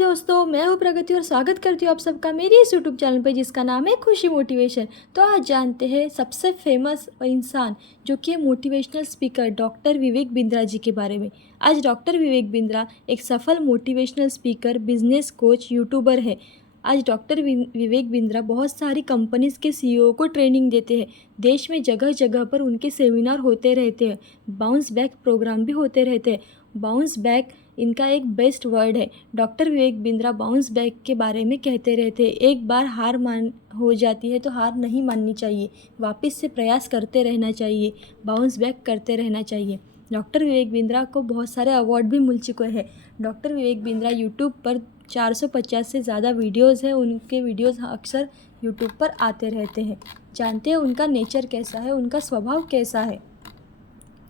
दोस्तों, मैं हूँ प्रगति और स्वागत करती हूँ आप सबका मेरी इस यूट्यूब चैनल पे जिसका नाम है खुशी मोटिवेशन। तो आज जानते हैं सबसे फेमस इंसान जो कि motivational speaker doctor Vivek Bindra ji के बारे में। आज डॉक्टर विवेक बिंद्रा एक सफल motivational speaker, business coach, YouTuber है। आज डॉक्टर विवेक बिंद्रा बहुत सारी कंपनीज़ के सीईओ को ट्रेनिंग देते हैं। देश में जगह जगह पर उनके सेमिनार होते रहते हैं, बाउंस बैक प्रोग्राम भी होते रहते हैं। बाउंस बैक इनका एक बेस्ट वर्ड है। Doctor Vivek Bindra bounce back के बारे में कहते रहते हैं, एक बार हार मान हो जाती है तो हार नहीं माननी चाहिए, वापस से प्रयास करते रहना चाहिए, बाउंस बैक करते रहना चाहिए। डॉक्टर विवेक बिंद्रा को बहुत सारे अवार्ड भी मिल चुके हैं। डॉक्टर विवेक बिंद्रा यूट्यूब पर 450 से ज़्यादा वीडियोज़ हैं। उनके वीडियोज़ अक्सर यूट्यूब पर आते रहते हैं। जानते हैं उनका नेचर कैसा है, उनका स्वभाव कैसा है।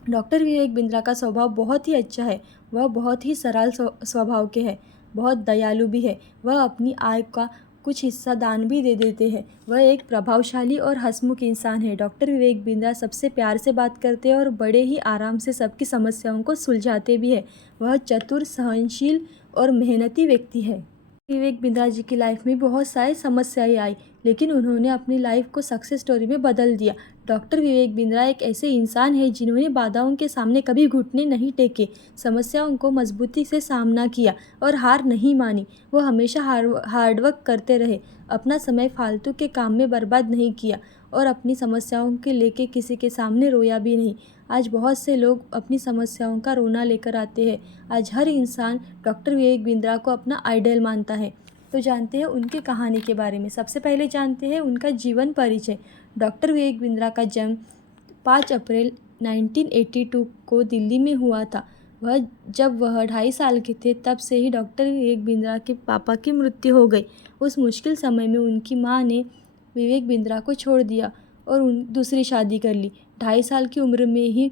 डॉक्टर विवेक बिंद्रा का स्वभाव बहुत ही अच्छा है। वह बहुत ही सरल स्वभाव के हैं, बहुत दयालु भी है। वह अपनी आय का कुछ हिस्सा दान भी दे देते हैं। वह एक प्रभावशाली और हंसमुख इंसान है। डॉक्टर विवेक बिंद्रा सबसे प्यार से बात करते हैं और बड़े ही आराम से सबकी समस्याओं को सुलझाते भी है। वह चतुर, सहनशील और मेहनती व्यक्ति है। विवेक बिंद्रा जी की लाइफ में बहुत सारी समस्याएं आई, लेकिन उन्होंने अपनी लाइफ को सक्सेस स्टोरी में बदल दिया। डॉक्टर विवेक बिंद्रा एक ऐसे इंसान हैं जिन्होंने बाधाओं के सामने कभी घुटने नहीं टेके, समस्याओं को मजबूती से सामना किया और हार नहीं मानी। वो हमेशा हार्डवर्क करते रहे, अपना समय फालतू के काम में बर्बाद नहीं किया और अपनी समस्याओं के लेके किसी के सामने रोया भी नहीं। आज बहुत से लोग अपनी समस्याओं का रोना लेकर आते हैं। आज हर इंसान डॉक्टर विवेक बिंद्रा को अपना आइडल मानता है। तो जानते हैं उनकी कहानी के बारे में। सबसे पहले जानते हैं उनका जीवन परिचय। डॉक्टर विवेक बिंद्रा का जन्म 5 अप्रैल 1982 को दिल्ली में हुआ था। जब वह 2.5 साल के थे तब से ही डॉक्टर विवेक बिंद्रा के पापा की मृत्यु हो गई। उस मुश्किल समय में उनकी मां ने विवेक बिंद्रा को छोड़ दिया और दूसरी शादी कर ली। 2.5 साल की उम्र में ही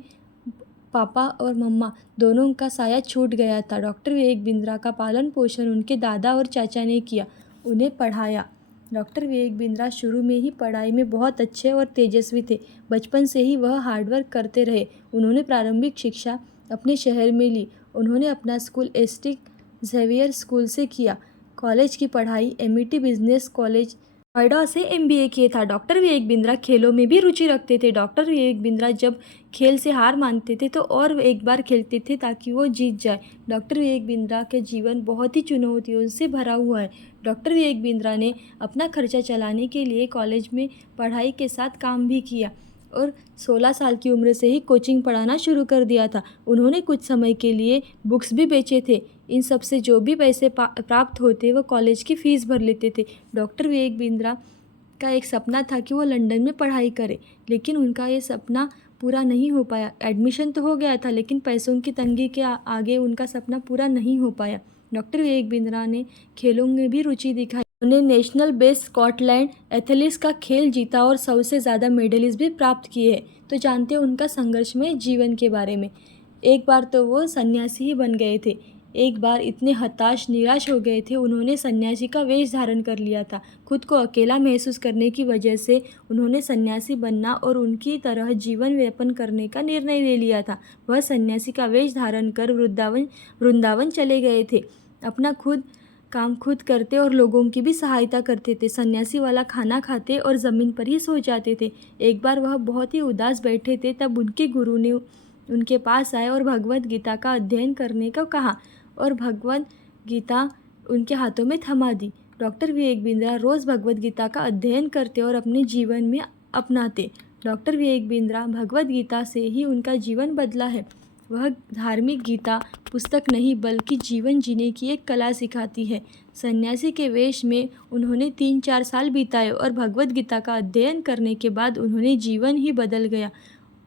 पापा और मम्मा दोनों का साया छूट गया था। डॉक्टर विवेक बिंद्रा का पालन पोषण उनके दादा और चाचा ने किया, उन्हें पढ़ाया। डॉक्टर विवेक बिंद्रा शुरू में ही पढ़ाई में बहुत अच्छे और तेजस्वी थे। बचपन से ही वह हार्डवर्क करते रहे। उन्होंने प्रारंभिक शिक्षा अपने शहर में ली। उन्होंने अपना स्कूल एस्टिक जेवियर स्कूल से किया। कॉलेज की पढ़ाई एमिटी बिजनेस कॉलेज नोएडा से MBA किए था। डॉक्टर विवेक बिंद्रा खेलों में भी रुचि रखते थे। डॉक्टर विवेक बिंद्रा जब खेल से हार मानते थे तो और एक बार खेलते थे ताकि वो जीत जाए। डॉक्टर विवेक बिंद्रा के जीवन बहुत ही चुनौतियों से भरा हुआ है। डॉक्टर विवेक बिंद्रा ने अपना खर्चा चलाने के लिए कॉलेज में पढ़ाई के साथ काम भी किया और 16 साल की उम्र से ही कोचिंग पढ़ाना शुरू कर दिया था। उन्होंने कुछ समय के लिए बुक्स भी बेचे थे। इन सब से जो भी पैसे प्राप्त होते वो कॉलेज की फ़ीस भर लेते थे। डॉक्टर विवेक बिंद्रा का एक सपना था कि वो लंदन में पढ़ाई करे, लेकिन उनका ये सपना पूरा नहीं हो पाया। एडमिशन तो हो गया था, लेकिन पैसों की तंगी के आगे उनका सपना पूरा नहीं हो पाया। डॉक्टर विवेक बिंद्रा ने खेलों में भी रुचि दिखाई। उन्हें नेशनल बेस स्कॉटलैंड एथलीट्स का खेल जीता और 100 से ज़्यादा मेडलिस्ट भी प्राप्त किए हैं। तो जानते हैं उनका संघर्षमय जीवन के बारे में। एक बार तो वो सन्यासी ही बन गए थे। एक बार इतने हताश निराश हो गए थे, उन्होंने सन्यासी का वेश धारण कर लिया था। खुद को अकेला महसूस करने की वजह से उन्होंने सन्यासी बनना और उनकी तरह जीवन यापन करने का निर्णय ले लिया था। वह सन्यासी का वेश धारण कर वृंदावन चले गए थे। अपना काम खुद करते और लोगों की भी सहायता करते थे। सन्यासी वाला खाना खाते और ज़मीन पर ही सो जाते थे। एक बार वह बहुत ही उदास बैठे थे, तब उनके गुरु ने उनके पास आए और भगवत गीता का अध्ययन करने को कहा और भगवत गीता उनके हाथों में थमा दी। डॉक्टर विवेक बिंद्रा रोज़ भगवत गीता का अध्ययन करते और अपने जीवन में अपनाते। डॉक्टर विवेक बिंद्रा भगवत गीता से ही उनका जीवन बदला है। वह धार्मिक गीता पुस्तक नहीं बल्कि जीवन जीने की एक कला सिखाती है। सन्यासी के वेश में उन्होंने 3-4 साल बिताए और भगवत गीता का अध्ययन करने के बाद उन्होंने जीवन ही बदल गया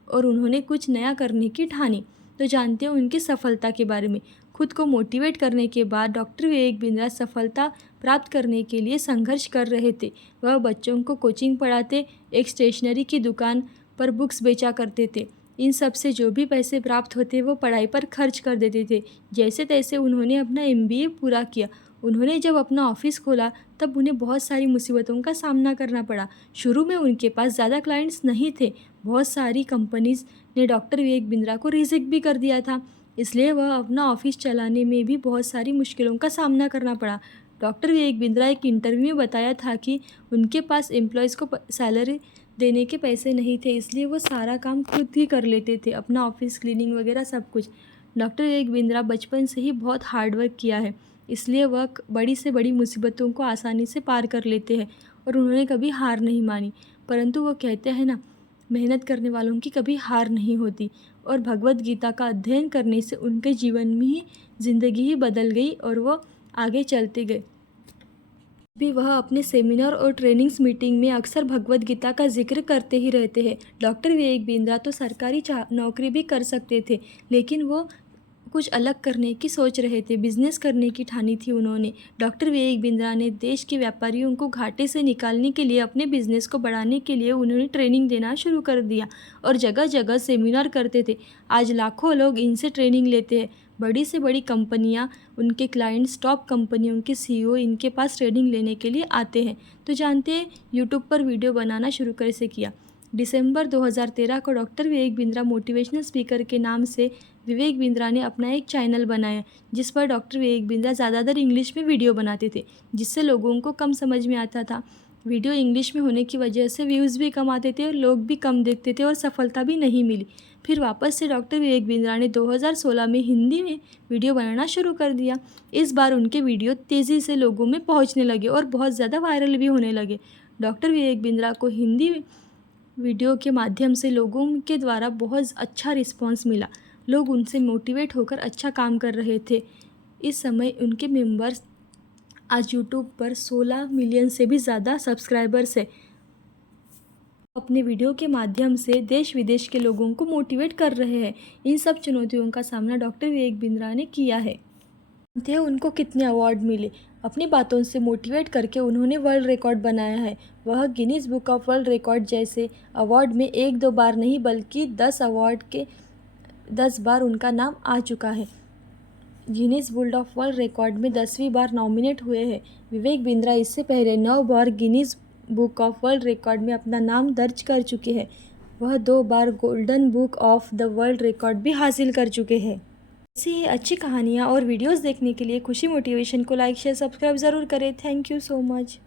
और उन्होंने कुछ नया करने की ठानी। तो जानते हैं उनकी सफलता के बारे में। खुद को मोटिवेट करने के बाद डॉक्टर विवेक बिंद्रा सफलता प्राप्त करने के लिए संघर्ष कर रहे थे। वह बच्चों को कोचिंग पढ़ाते, एक स्टेशनरी की दुकान पर बुक्स बेचा करते थे। इन सब से जो भी पैसे प्राप्त होते वो पढ़ाई पर खर्च कर देते थे। जैसे तैसे उन्होंने अपना MBA पूरा किया। उन्होंने जब अपना ऑफिस खोला तब उन्हें बहुत सारी मुसीबतों का सामना करना पड़ा। शुरू में उनके पास ज़्यादा क्लाइंट्स नहीं थे। बहुत सारी कंपनीज़ ने डॉक्टर विवेक बिंद्रा को रिजेक्ट भी कर दिया था। इसलिए वह अपना ऑफिस चलाने में भी बहुत सारी मुश्किलों का सामना करना पड़ा। डॉक्टर विवेक बिंद्रा एक इंटरव्यू में बताया था कि उनके पास एम्प्लॉयज़ को सैलरी देने के पैसे नहीं थे, इसलिए वो सारा काम खुद ही कर लेते थे, अपना ऑफिस क्लीनिंग वगैरह सब कुछ। डॉक्टर विवेक बिंद्रा बचपन से ही बहुत हार्ड वर्क किया है, इसलिए वह बड़ी से बड़ी मुसीबतों को आसानी से पार कर लेते हैं और उन्होंने कभी हार नहीं मानी। परंतु वो कहते हैं ना, मेहनत करने वालों की कभी हार नहीं होती। और भगवत गीता का अध्ययन करने से उनके जीवन में ही ज़िंदगी ही बदल गई और वो आगे चलते गए। भी वह अपने सेमिनार और ट्रेनिंग्स मीटिंग में अक्सर भगवत गीता का जिक्र करते ही रहते हैं। डॉक्टर विवेक बिंद्रा तो सरकारी नौकरी भी कर सकते थे, लेकिन वो कुछ अलग करने की सोच रहे थे, बिजनेस करने की ठानी थी उन्होंने। डॉक्टर विवेक बिंद्रा ने देश के व्यापारियों को घाटे से निकालने के लिए, अपने बिजनेस को बढ़ाने के लिए उन्होंने ट्रेनिंग देना शुरू कर दिया और जगह जगह सेमिनार करते थे। आज लाखों लोग इनसे ट्रेनिंग लेते हैं। बड़ी से बड़ी कंपनियां, उनके क्लाइंट्स, टॉप कंपनियों के सीईओ इनके पास ट्रेनिंग लेने के लिए आते हैं। तो जानते हैं यूट्यूब पर वीडियो बनाना शुरू कैसे किया। दिसंबर 2013 को doctor Vivek Bindra motivational speaker के नाम से विवेक बिंद्रा ने अपना एक चैनल बनाया, जिस पर डॉक्टर विवेक बिंद्रा ज़्यादातर इंग्लिश में वीडियो बनाते थे, जिससे लोगों को कम समझ में आता था। वीडियो इंग्लिश में होने की वजह से व्यूज़ भी कम आते थे और लोग भी कम देखते थे और सफलता भी नहीं मिली। फिर वापस से डॉक्टर विवेक बिंद्रा ने 2016 में हिंदी में वीडियो बनाना शुरू कर दिया। इस बार उनके वीडियो तेज़ी से लोगों में पहुंचने लगे और बहुत ज़्यादा वायरल भी होने लगे। डॉक्टर विवेक बिंद्रा को हिंदी वीडियो के माध्यम से लोगों के द्वारा बहुत अच्छा रिस्पांस मिला। लोग उनसे मोटिवेट होकर अच्छा काम कर रहे थे। इस समय उनके मेंबर्स आज यूट्यूब पर 16 मिलियन से भी ज़्यादा सब्सक्राइबर्स है। अपने वीडियो के माध्यम से देश विदेश के लोगों को मोटिवेट कर रहे हैं। इन सब चुनौतियों का सामना डॉक्टर विवेक बिंद्रा ने किया है। जानते हैं उनको कितने अवार्ड मिले। अपनी बातों से मोटिवेट करके उन्होंने वर्ल्ड रिकॉर्ड बनाया है। वह Guinness book of world record जैसे अवार्ड में 1-2 बार नहीं बल्कि 10 अवार्ड के 10 बार उनका नाम आ चुका है। Guinness book of world record में 10वीं बार नॉमिनेट हुए हैं। विवेक बिंद्रा इससे पहले 9 बार Guinness book of world record में अपना नाम दर्ज कर चुके हैं। वह 2 बार golden book of the world record भी हासिल कर चुके हैं। ऐसी ही अच्छी कहानियाँ और वीडियोस देखने के लिए खुशी मोटिवेशन को लाइक, शेयर, सब्सक्राइब ज़रूर करें। Thank you so much.